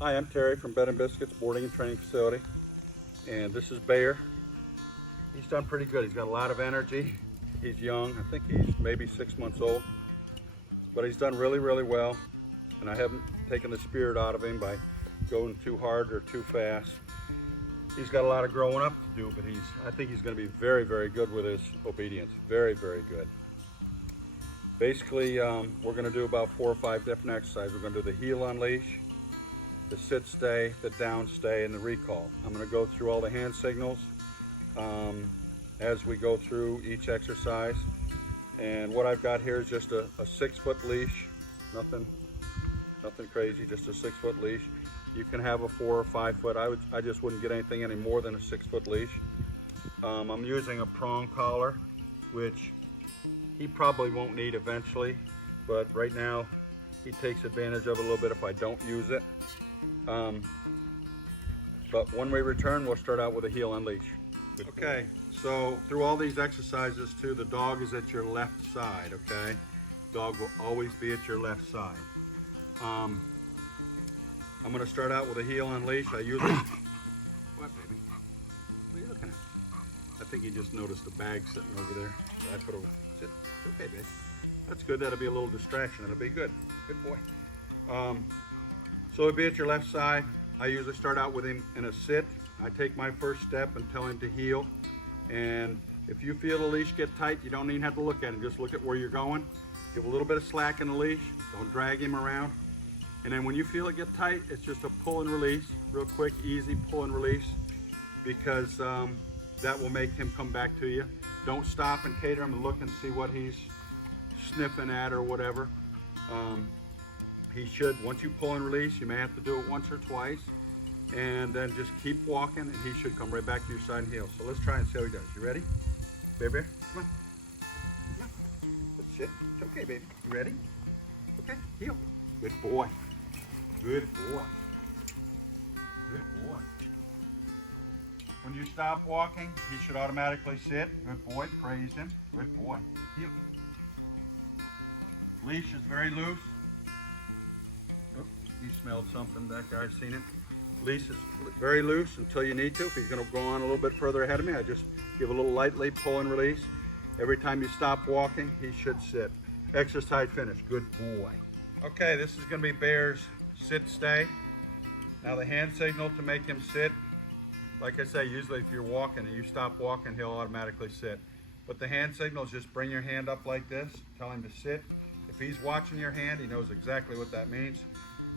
Hi, I'm Terry from Bed and Biscuits Boarding and Training Facility, and this is Bear. He's done pretty good. He's got a lot of energy. He's young. I think he's maybe 6 months old, but he's done really, really well, and I haven't taken the spirit out of him by going too hard or too fast. He's got a lot of growing up to do, but I think he's going to be very, very good with his obedience. Very, very good. Basically, we're going to do about 4 or 5 different exercises. We're going to do the heel unleash, the sit stay, the down stay, and the recall. I'm going to go through all the hand signals as we go through each exercise. And what I've got here is just a 6-foot leash, nothing crazy, just a 6-foot leash. You can have a 4 or 5 foot. I just wouldn't get anything any more than a 6-foot leash. I'm using a prong collar, which he probably won't need eventually, but right now he takes advantage of it a little bit if I don't use it. But when we return, we'll start out with a heel unleash. Okay, so through all these exercises too, the dog is at your left side, okay? Dog will always be at your left side. I'm gonna start out with a heel unleash. I usually, what baby? What are you looking at? I think he just noticed the bag sitting over there. So I put over, sit, it's okay babe. That's good, that'll be a little distraction, that'll be good. Good boy. So it'll be at your left side. I usually start out with him in a sit. I take my first step and tell him to heel. And if you feel the leash get tight, you don't even have to look at him. Just look at where you're going. Give a little bit of slack in the leash. Don't drag him around. And then when you feel it get tight, it's just a pull and release. Real quick, easy pull and release. Because that will make him come back to you. Don't stop and cater him and look and see what he's sniffing at or whatever. He should, once you pull and release, you may have to do it once or twice, and then just keep walking and he should come right back to your side and heel. So let's try and see how he does. You ready? Bear, come on. Come on. Let's sit. It's okay, baby. You ready? Okay, heel. Good boy. Good boy. Good boy. When you stop walking, he should automatically sit. Good boy. Praise him. Good boy. Heel. Leash is very loose. He smelled something back there, I've seen it. Leash is very loose until you need to. If he's gonna go on a little bit further ahead of me, I just give a little lightly pull and release. Every time you stop walking, he should sit. Exercise finished, good boy. Okay, this is gonna be Bear's sit stay. Now the hand signal to make him sit, like I say, usually if you're walking and you stop walking, he'll automatically sit. But the hand signal is just bring your hand up like this, tell him to sit. If he's watching your hand, he knows exactly what that means.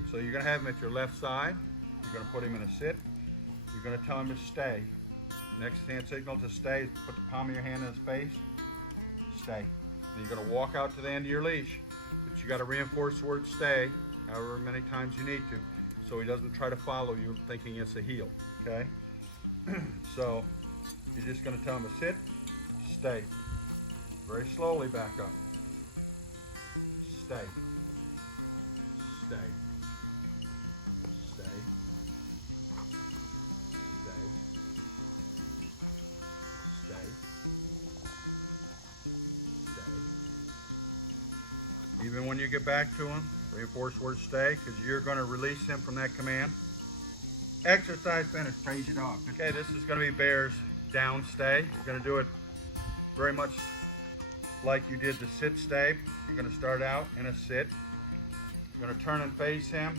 So you're gonna have him at your left side. You're gonna put him in a sit. You're gonna tell him to stay. Next hand signal to stay, put the palm of your hand in his face. Stay. And you're gonna walk out to the end of your leash, but you gotta reinforce the word stay, however many times you need to, so he doesn't try to follow you thinking it's a heel, okay? So you're just gonna tell him to sit, stay. Very slowly back up. Stay. Stay. Stay. Stay. Stay. Stay. Even when you get back to him, reinforce word stay, because you're going to release him from that command. Exercise finished. Praise your dog. Okay, this is going to be Bear's down stay. You're going to do it very much like you did the sit stay. You're going to start out in a sit. You're going to turn and face him.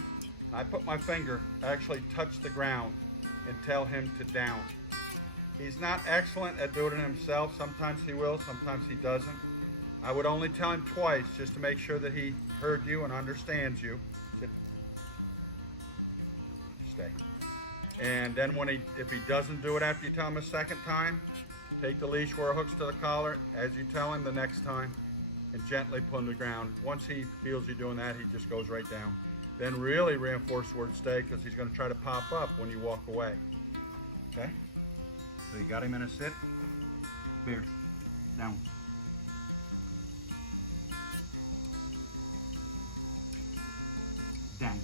I put my finger, actually touch the ground and tell him to down. He's not excellent at doing it himself. Sometimes he will, sometimes he doesn't. I would only tell him twice just to make sure that he heard you and understands you. Sit. Stay. And then if he doesn't do it after you tell him a second time, take the leash where it hooks to the collar as you tell him the next time and gently pull him to the ground. Once he feels you doing that, he just goes right down. Then really reinforce the word stay, because he's going to try to pop up when you walk away. Okay? So you got him in a sit. Bear. Down. Down.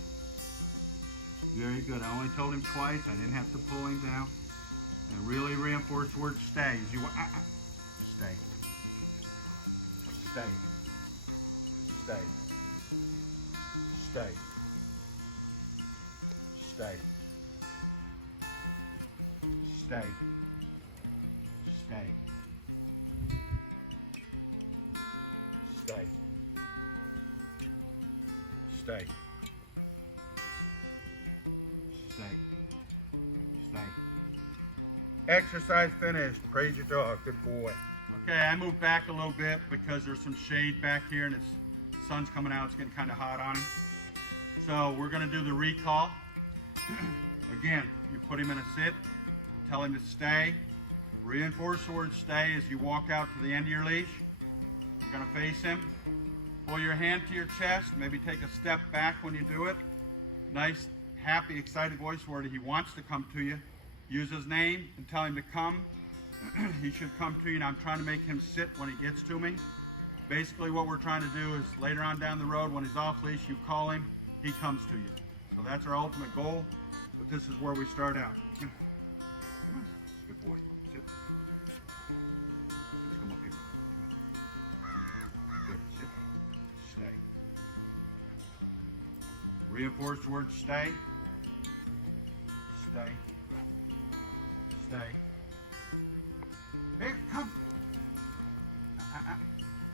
Very good. I only told him twice. I didn't have to pull him down. And really reinforce the word stay. As you stay. Stay. Stay. Stay. stay, stay, stay, stay, stay, stay, stay. Exercise finished. Praise your dog. Good boy. Okay, I moved back a little bit because there's some shade back here and the sun's coming out. It's getting kind of hot on him. So we're going to do the recall. Again, you put him in a sit, tell him to stay. Reinforce the word stay as you walk out to the end of your leash. You're going to face him. Pull your hand to your chest. Maybe take a step back when you do it. Nice, happy, excited voice where he wants to come to you. Use his name and tell him to come. He should come to you, and I'm trying to make him sit when he gets to me. Basically what we're trying to do is later on down the road when he's off leash, you call him, he comes to you. So that's our ultimate goal, but this is where we start out. Come on. Good boy. Sit. Let's come up here. Good. Sit. Stay. Reinforce the word stay. Stay. Stay. Here, come.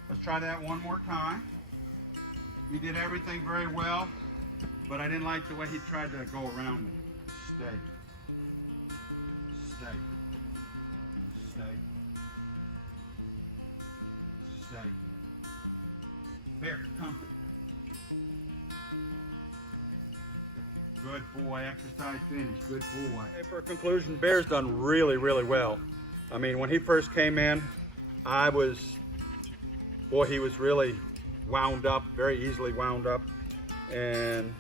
Let's try that one more time. You did everything very well, but I didn't like the way he tried to go around me. Stay. Stay. Stay. Stay. Here, come. Good boy. Exercise finished. Good boy. Okay, for a conclusion, Bear's done really, really well. I mean, when he first came in, he was really wound up, very easily wound up. And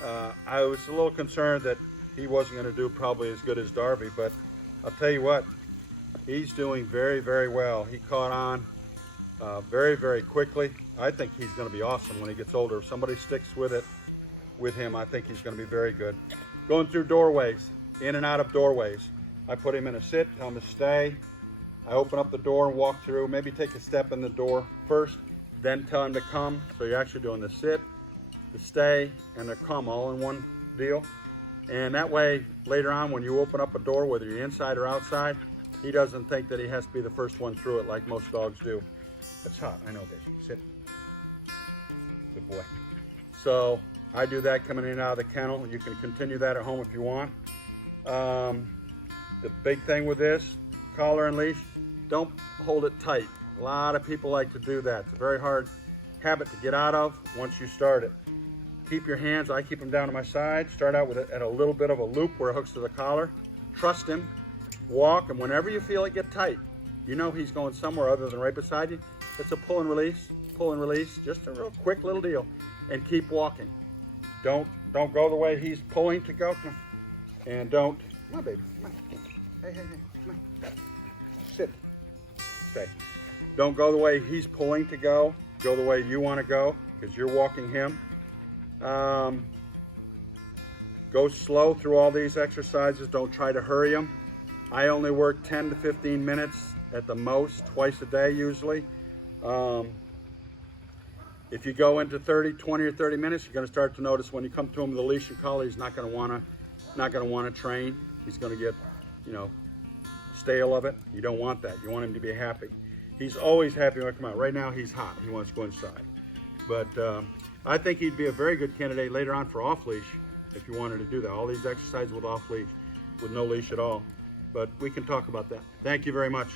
I was a little concerned that he wasn't going to do probably as good as Darby, but I'll tell you what, he's doing very, very well. He caught on very, very quickly. I think he's going to be awesome when he gets older. If somebody sticks with him, I think he's going to be very good. Going through doorways, in and out of doorways. I put him in a sit, tell him to stay. I open up the door and walk through, maybe take a step in the door first, then tell him to come. So you're actually doing the sit, the stay, and the come all in one deal. And that way, later on, when you open up a door, whether you're inside or outside, he doesn't think that he has to be the first one through it like most dogs do. It's hot, I know, baby. Sit. Good boy. So I do that coming in and out of the kennel. You can continue that at home if you want. The big thing with this, collar and leash, don't hold it tight. A lot of people like to do that. It's a very hard habit to get out of once you start it. Keep your hands, I keep them down to my side. Start out with it at a little bit of a loop where it hooks to the collar. Trust him, walk, and whenever you feel it get tight, you know he's going somewhere other than right beside you. It's a pull and release, just a real quick little deal. And keep walking. Don't go the way he's pulling to go. And don't, come on baby, come on. Hey, come on. Sit, stay. Don't go the way he's pulling to go. Go the way you want to go because you're walking him. Go slow through all these exercises. Don't try to hurry them. I only work 10 to 15 minutes at the most, twice a day usually. If you go into 20 or 30 minutes, you're going to start to notice when you come to him with a leash and collar, he's not going to want to train. He's going to get, stale of it. You don't want that. You want him to be happy. He's always happy when I come out. Right now, he's hot. He wants to go inside. But I think he'd be a very good candidate later on for off-leash if you wanted to do that. All these exercises with off-leash, with no leash at all. But we can talk about that. Thank you very much.